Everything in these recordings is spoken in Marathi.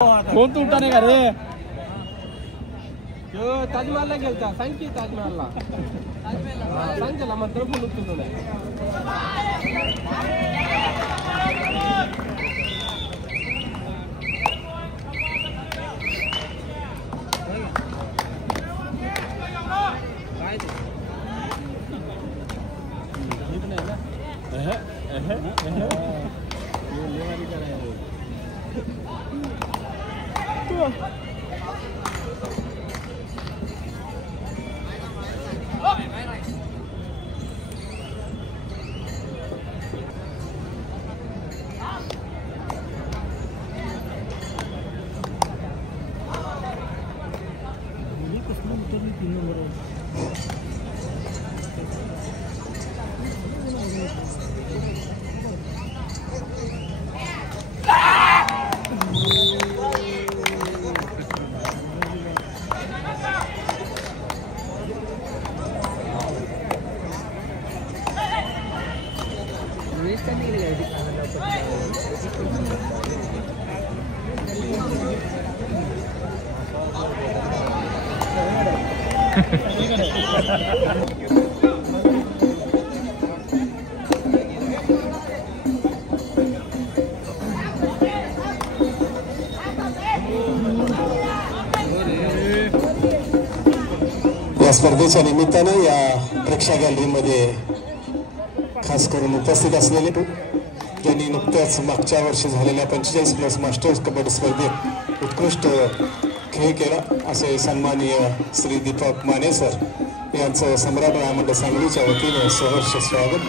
कोण तू उठाने का रे? ताजमहलला गेलता. सांग की ताजमहलला सांग त्याला मंत्र बोलत तुझं नाही. या स्पर्धेच्या निमित्तानं या प्रेक्षक गॅलरीमध्ये खास करून उपस्थित असलेले ज्यांनी नुकत्याच मागच्या वर्षी झालेल्या 45+ मास्टर्स कबड्डी स्पर्धेत उत्कृष्ट खेळ केला असे सन्माननीय श्री दीपक माने सर यांचं सम्राट महामंडळ सांगलीच्या वतीने सहर्ष स्वागत.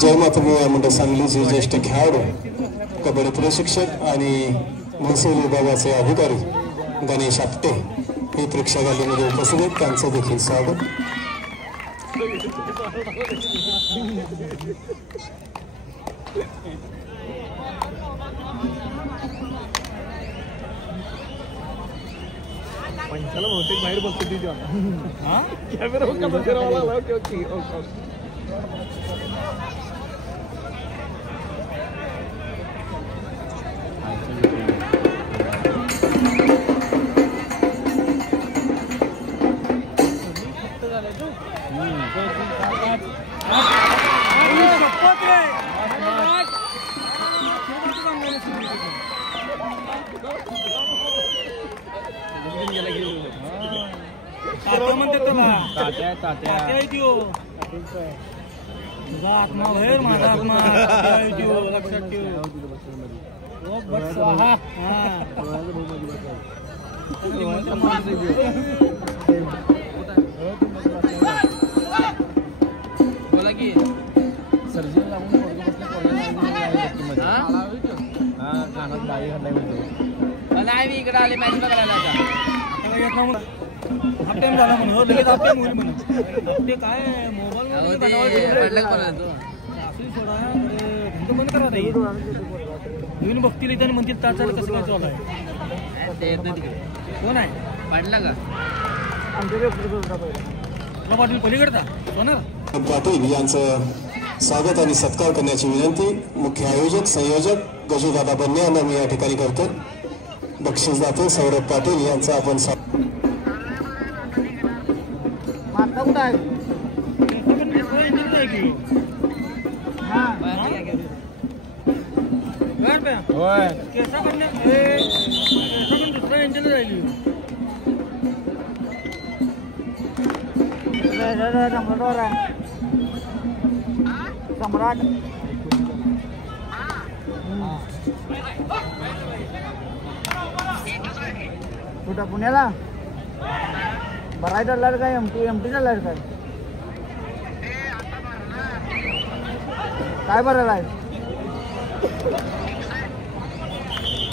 जय मातृ महामंडळ सांगलीचे ज्येष्ठ खेळाडू, कबड्डी प्रशिक्षक आणि महसूल विभागाचे अधिकारी गणेश आपटे हे प्रेक्षक गॅलरीमध्ये उपस्थित आहेत. त्यांचं देखील स्वागत. पंचाला बहुतेक बाहेर बघतो तिथे कॅमेरा आत्मा बाहेर माझा आत्मा लक्षात ठेव. बोला की सर्जन लागून कानात बाई घालाय म्हणतो. नाही इकडे आले मॅच बघायला टाइम झाला म्हणून लगेच आपल्या मुली म्हणून ते काय मोबाईल बंद करा नवीन बघतील इथे म्हणतील ताचा कसं काय चालू आहे. कोण आहे पाडला का पाटील पलीकडचा होणार पाटील यांचं स्वागत आणि सत्कार करण्याची विनंती मुख्य आयोजक संयोजक गजूदादा बन्ने यांना मी या ठिकाणी करतो. बक्षीसदाते सौरभ पाटील यांचा आपण सम्राट कुठं पुण्याला भरायचा लढ काय एमटीचा लढ काय भरायला आहे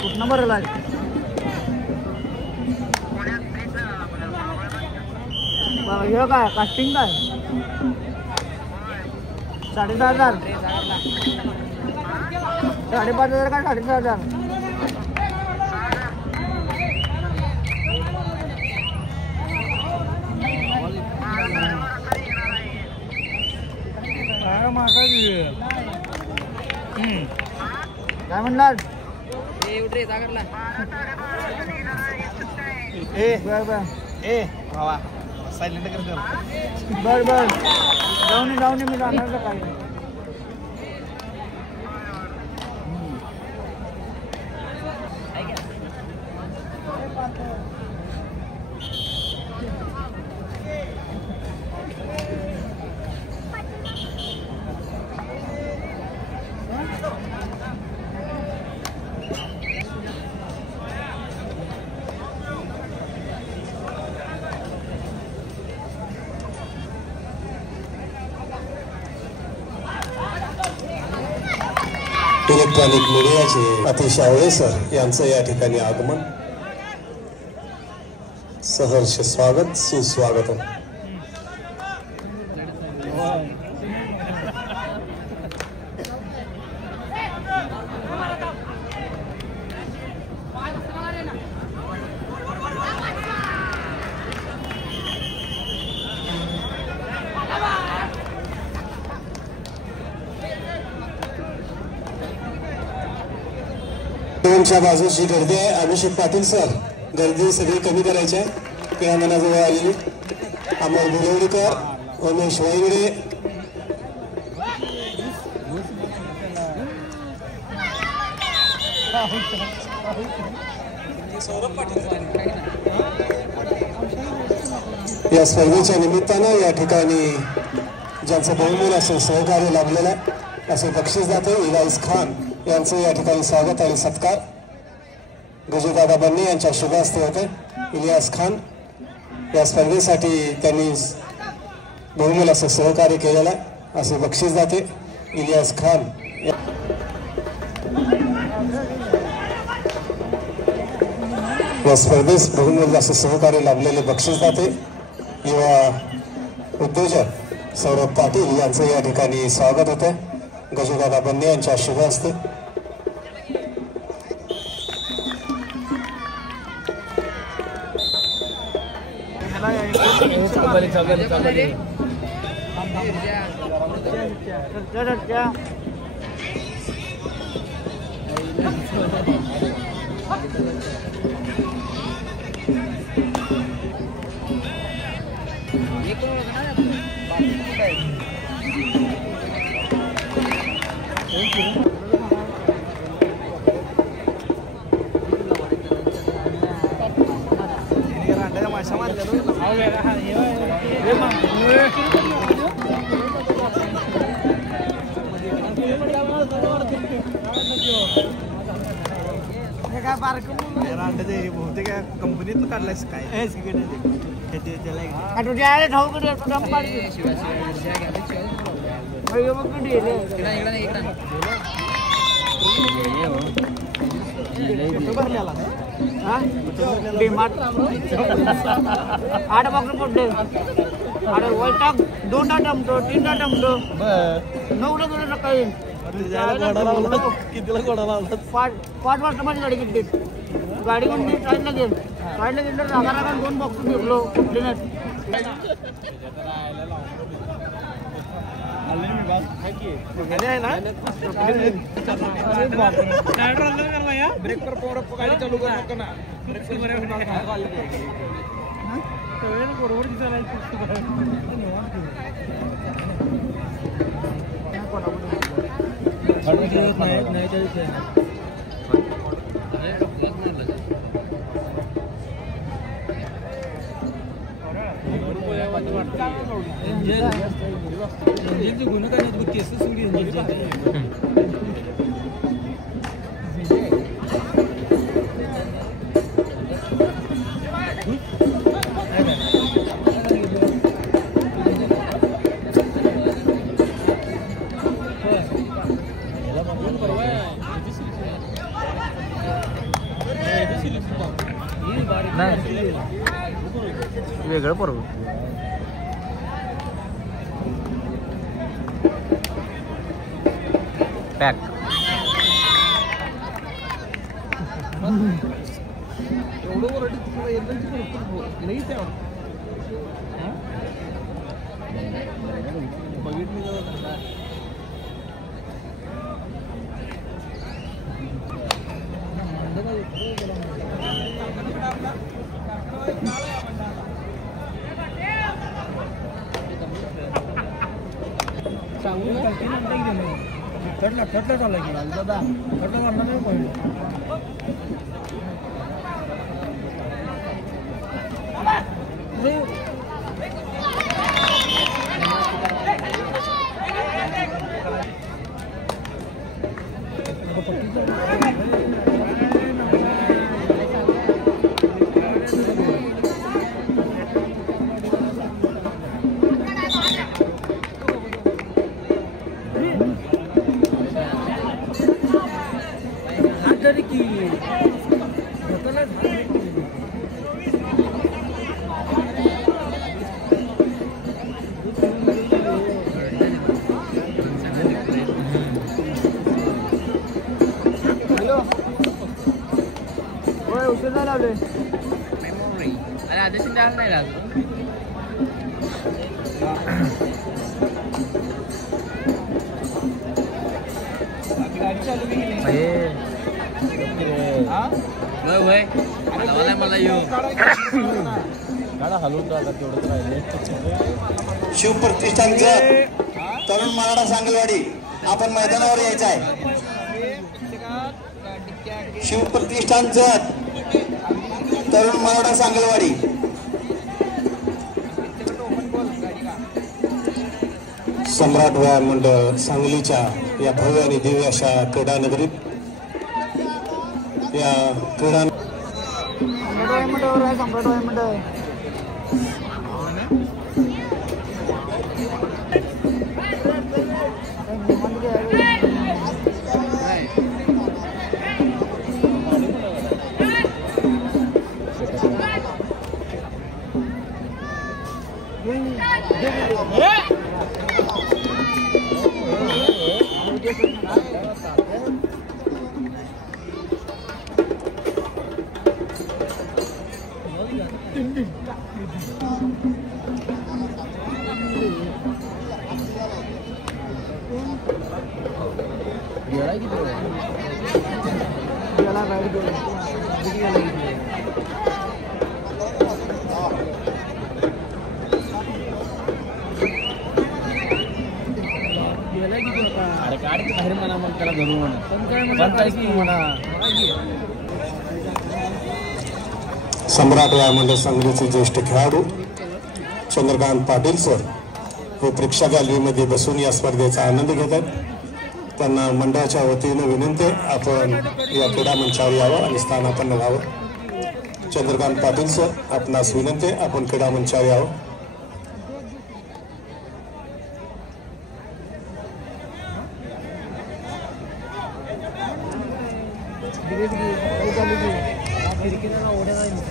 कुठनं भरायला आहे हे काय कास्टिंग काय 6,500 5,500 का 6,500 काय म्हणणार सायलेंट कर बर बर जाऊन मी जाणार काय इलेक्ट्रॉनिक मीडियाचे अतिश आवळे सर यांचं या ठिकाणी आगमन सहर्ष स्वागत सुस्वागत. च्या बाजूची गर्दी आहे. अभिषेक पाटील सर गर्दी सगळी कमी करायची आहे. क्रीडांगणाजवळ आलेली अमर बुलवडीकर, उमेश वाईगडे, या स्पर्धेच्या निमित्तानं या ठिकाणी ज्यांचं बहुमोल असं सहकार्य लाभलेलं आहे असे बक्षीस दाते इलाइस खान यांचं या ठिकाणी स्वागत आणि सत्कार गजूदादा बन्ने यांच्या शुभ हस्ते होते. इलियास खान या स्पर्धेसाठी त्यांनी बहुमोल असं सहकार्य केलेलं आहे असे बक्षीस दाते इलियास खान. या स्पर्धेस बहुमोल असं सहकार्य लाभलेले बक्षीस दाते युवा उद्योजक सौरभ पाटील यांचं या ठिकाणी स्वागत होते गजूदादा बन्ने यांच्या शुभ हस्ते. बहुतेक कंपनीत काढलायस काय आठ बॉक्स पडले अरे वैताग 2टा टमतो 3टा टमतो 9ला गेलो सकाळी कितीला कोणाला आला 5 वाजता माझी गाडी घेतली. गाडी घेऊन मी साईडला गेलो रागा 2 बॉक्स घेतलो कुठले नाही. ब्रेकवर पोर गाडी चालू करू नका ना. बरोबर गुन्हा काय केस वेगळं बरोबर पॅक एवढं बघितली थर्डला चालला की दादा थर्डला मारणार नाही पॉईंट शिवप्रतिष्ठानचं तरुण मराठा सांगलवाडी आपण मैदानावर यायचं आहे. शिवप्रतिष्ठानचं तरुण मराठा सांगलवाडी सम्राट व्यायाम मंडळ सांगलीच्या या भव्य आणि दिव्य अशा क्रीडा नगरीत या क्रीडा सम्राट व्यायाम मंडळ सम्राट व्यायाम मंडळ सांगलीचे ज्येष्ठ खेळाडू चंद्रकांत पाटील सर हे प्रेक्षक गॅलरीमध्ये बसून या स्पर्धेचा आनंद घेत आहेत. त्यांना मंडळाच्या वतीने विनंती आपण या क्रीडा मंचावर यावं आणि स्थानापन्न व्हावं. चंद्रकांत पाटील सर आपणास विनंती आपण क्रीडा मंचावर यावं.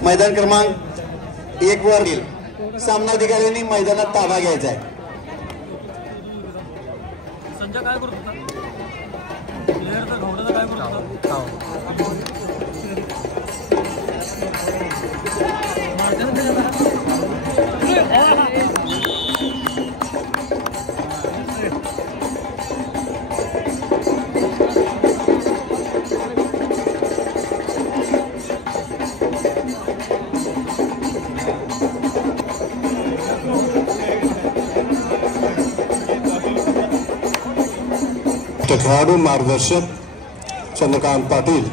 मैदान क्रमांक 1 वर सामनाधिकाऱ्यांनी मैदानात ताबा घ्यायचा आहे. संजय काय करत होता? प्लेअरचा घोडाचा काय करत होता? खेळाडू मार्गदर्शक चंद्रकांत पाटील